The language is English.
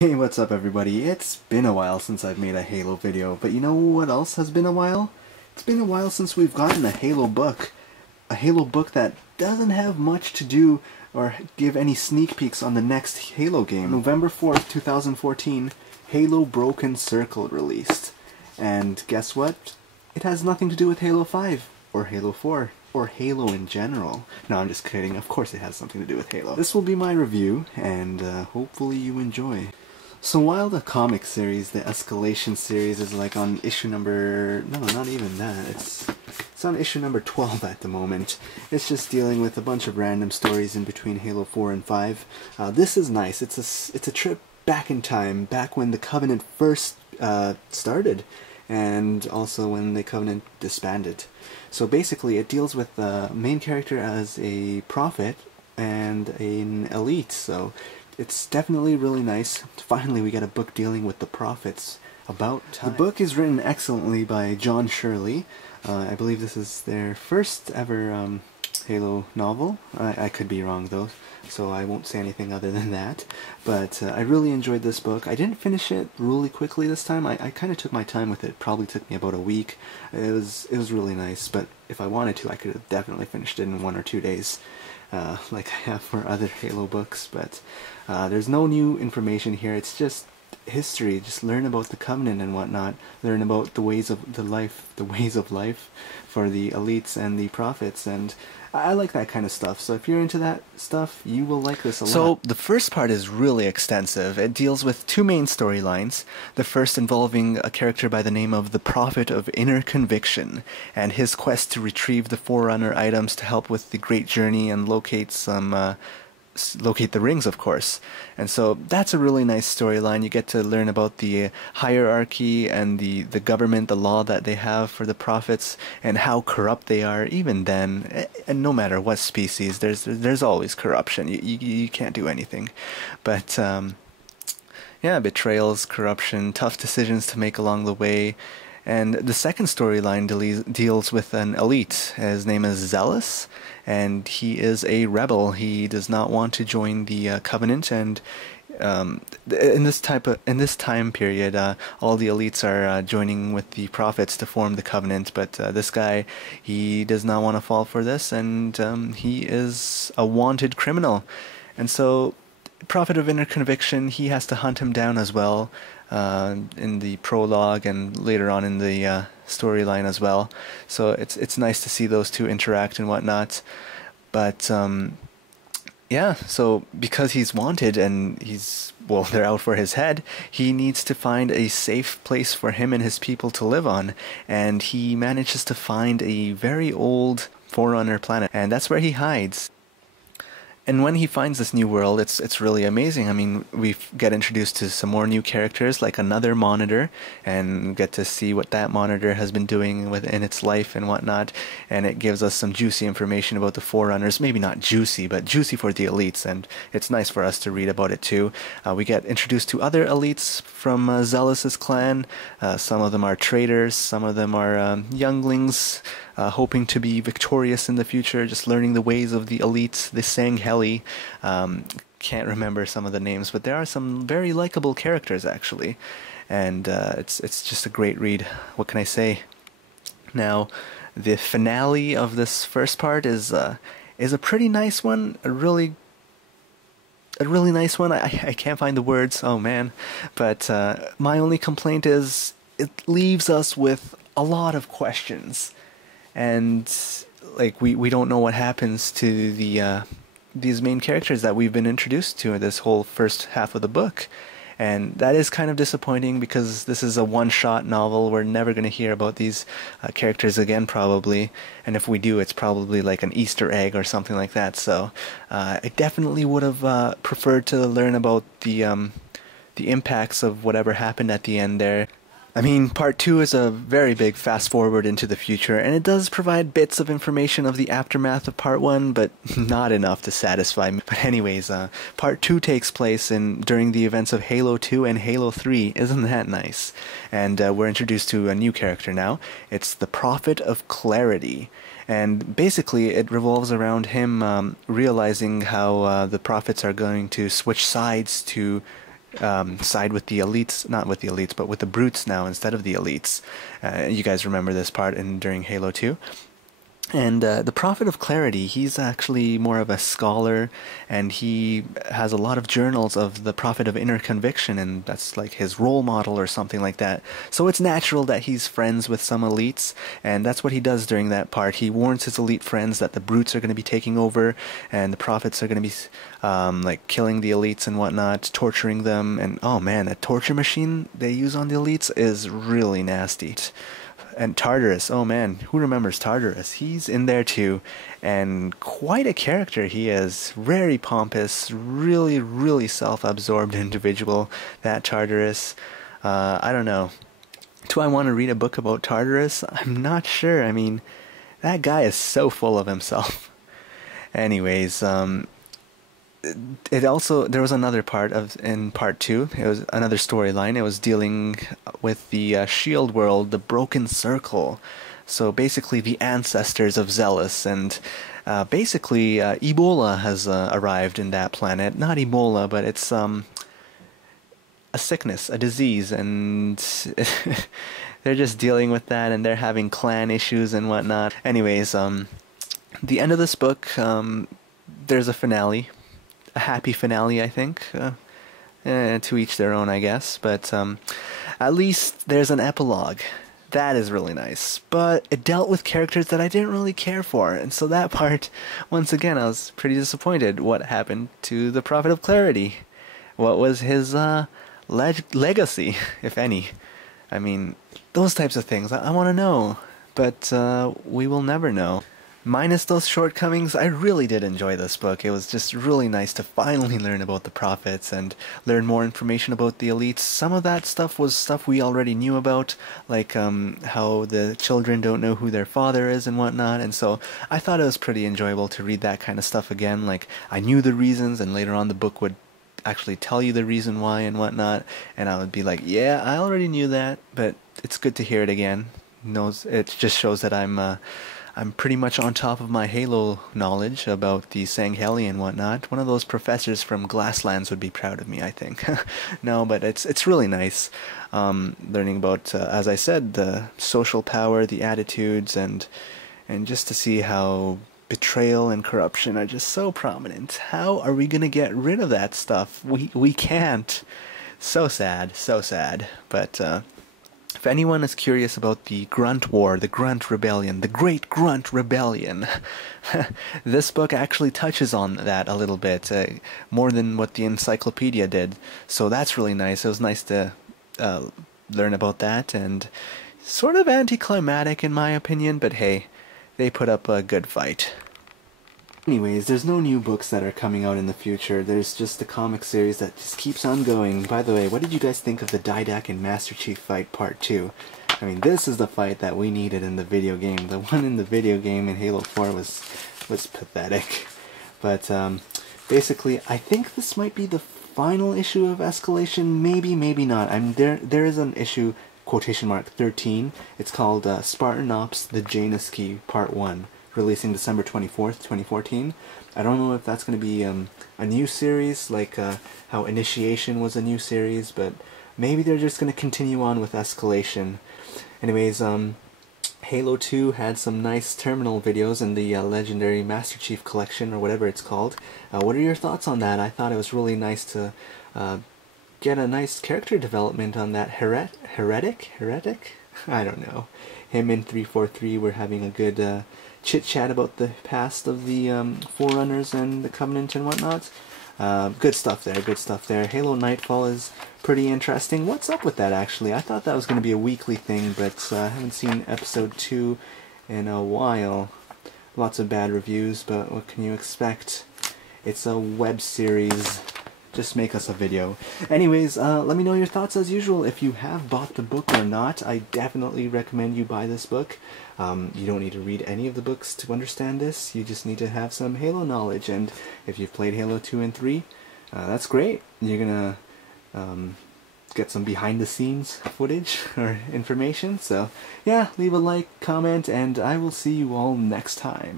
Hey, what's up everybody? It's been a while since I've made a Halo video, but you know what else has been a while? It's been a while since we've gotten a Halo book. A Halo book that doesn't have much to do or give any sneak peeks on the next Halo game. November 4th, 2014, Halo Broken Circle released. And guess what? It has nothing to do with Halo 5, or Halo 4, or Halo in general. No, I'm just kidding. Of course it has something to do with Halo. This will be my review, and hopefully you enjoy. So while the comic series, the Escalation series, is like on issue number... no, not even that. It's on issue number 12 at the moment. It's just dealing with a bunch of random stories in between Halo 4 and 5. This is nice. It's a trip back in time, back when the Covenant first started, and also when the Covenant disbanded. So basically it deals with the main character as a prophet and an elite, so it's definitely really nice. Finally we get a book dealing with the prophets. About time. The book is written excellently by John Shirley. I believe this is their first ever Halo novel. I could be wrong though, so I won't say anything other than that. But I really enjoyed this book. I didn't finish it really quickly this time. I kind of took my time with it. Probably took me about a week. It was really nice, but if I wanted to, I could have definitely finished it in 1 or 2 days. Like I have for other Halo books, but there's no new information here. It's just history. Just learn about the Covenant and whatnot. Learn about the ways of life for the elites and the prophets, and I like that kind of stuff. So if you're into that stuff, you will like this a lot. So the first part is really extensive. It deals with 2 main storylines. The first involving a character by the name of the Prophet of Inner Conviction, and his quest to retrieve the Forerunner items to help with the Great Journey and locate the rings, of course. And so that's a really nice storyline. You get to learn about the hierarchy and the government, the law that they have for the prophets, and how corrupt they are even then. And no matter what species, there's always corruption. You can't do anything. But yeah, betrayals, corruption, tough decisions to make along the way. And the second storyline deals with an elite. His name is Zealous, and he is a rebel. He does not want to join the Covenant, and in this time period, all the elites are joining with the prophets to form the Covenant. But this guy, he does not want to fall for this, and he is a wanted criminal. And so, Prophet of Inner Conviction, he has to hunt him down as well. In the prologue and later on in the storyline as well. So it's nice to see those two interact and whatnot. But yeah, so because he's wanted and they're out for his head, he needs to find a safe place for him and his people to live on. And he manages to find a very old Forerunner planet, and that's where he hides. And when he finds this new world, it's really amazing. I mean, we get introduced to some more new characters, like another monitor, and get to see what that monitor has been doing within its life and whatnot. And it gives us some juicy information about the Forerunners. Maybe not juicy, but juicy for the elites, and it's nice for us to read about it too. We get introduced to other elites from Zealous's clan. Some of them are traitors, some of them are younglings, hoping to be victorious in the future, just learning the ways of the elites, the Sanghelli. Can't remember some of the names, but there are some very likable characters actually, and it's just a great read. What can I say? Now, the finale of this first part is a pretty nice one, a really nice one. I can't find the words, oh man, but my only complaint is it leaves us with a lot of questions. And like we don't know what happens to these main characters that we've been introduced to in this whole first half of the book, and that is kind of disappointing because this is a one-shot novel. We're never going to hear about these characters again probably, and if we do, it's probably like an Easter egg or something like that. So I definitely would have preferred to learn about the impacts of whatever happened at the end there. I mean, part 2 is a very big fast forward into the future, and it does provide bits of information of the aftermath of part 1, but not enough to satisfy me. But anyways, part 2 takes place during the events of Halo 2 and Halo 3. Isn't that nice? And we're introduced to a new character now. It's the Prophet of Clarity. And basically it revolves around him realizing how the prophets are going to switch sides to side with the elites, not with the elites, but with the brutes now instead of the elites. You guys remember this part during Halo 2. And the Prophet of Clarity, he's actually more of a scholar, and he has a lot of journals of the Prophet of Inner Conviction, and that's like his role model or something like that. So it's natural that he's friends with some elites, and that's what he does during that part. He warns his elite friends that the brutes are going to be taking over, and the prophets are going to be like killing the elites and whatnot, torturing them, and oh man, that torture machine they use on the elites is really nasty. And Tartarus, oh man, who remembers Tartarus? He's in there too, and quite a character he is. Very pompous, really, really self-absorbed individual, that Tartarus. I don't know. Do I want to read a book about Tartarus? I'm not sure. I mean, that guy is so full of himself. Anyways, there was another part in part 2. It was another storyline. It was dealing with the shield world, the broken circle. So basically the ancestors of Zealous, and basically Ebola has arrived in that planet. Not Ebola, but it's a sickness, a disease, and they're just dealing with that, and they're having clan issues and whatnot. Anyways, the end of this book, there's a finale. A happy finale, I think. To each their own, I guess. But at least there's an epilogue. That is really nice. But it dealt with characters that I didn't really care for. And so that part, once again, I was pretty disappointed. What happened to the Prophet of Clarity? What was his legacy, if any? I mean, those types of things. I want to know. But we will never know. Minus those shortcomings, I really did enjoy this book. It was just really nice to finally learn about the prophets and learn more information about the elites. Some of that stuff was stuff we already knew about, like how the children don't know who their father is and whatnot, and so I thought it was pretty enjoyable to read that kind of stuff again. Like, I knew the reasons, and later on the book would actually tell you the reason why and whatnot, and I would be like, yeah, I already knew that, but it's good to hear it again. It just shows that I'm pretty much on top of my Halo knowledge about the Sanghelli and whatnot. One of those professors from Glasslands would be proud of me, I think. No, but it's really nice learning about, as I said, the social power, the attitudes, and just to see how betrayal and corruption are just so prominent. How are we gonna get rid of that stuff? We can't. So sad, so sad. But if anyone is curious about the Grunt War, the Grunt Rebellion, the Great Grunt Rebellion, this book actually touches on that a little bit, more than what the encyclopedia did. So that's really nice. It was nice to learn about that, and sort of anticlimactic in my opinion, but hey, they put up a good fight. Anyways, there's no new books that are coming out in the future. There's just the comic series that just keeps on going. By the way, what did you guys think of the Didac and Master Chief fight part 2? I mean, this is the fight that we needed in the video game. The one in the video game in Halo 4 was pathetic. But basically, I think this might be the final issue of Escalation. Maybe, maybe not. I mean, there is an issue, quotation mark, 13. It's called Spartan Ops: The Janus Key Part 1. Releasing December 24th, 2014. I don't know if that's going to be a new series, like how Initiation was a new series, but maybe they're just going to continue on with Escalation. Anyways, Halo 2 had some nice terminal videos in the Legendary Master Chief Collection, or whatever it's called. What are your thoughts on that? I thought it was really nice to get a nice character development on that Heretic? I don't know. Him and 343 were having a good chit-chat about the past of the Forerunners and the Covenant and whatnot. Good stuff there, good stuff there. Halo Nightfall is pretty interesting. What's up with that, actually? I thought that was going to be a weekly thing, but I haven't seen episode 2 in a while. Lots of bad reviews, but what can you expect? It's a web series. Just make us a video. Anyways, let me know your thoughts as usual. If you have bought the book or not, I definitely recommend you buy this book. You don't need to read any of the books to understand this. You just need to have some Halo knowledge. And if you've played Halo 2 and 3, that's great. You're gonna get some behind-the-scenes footage or information. So yeah, leave a like, comment, and I will see you all next time.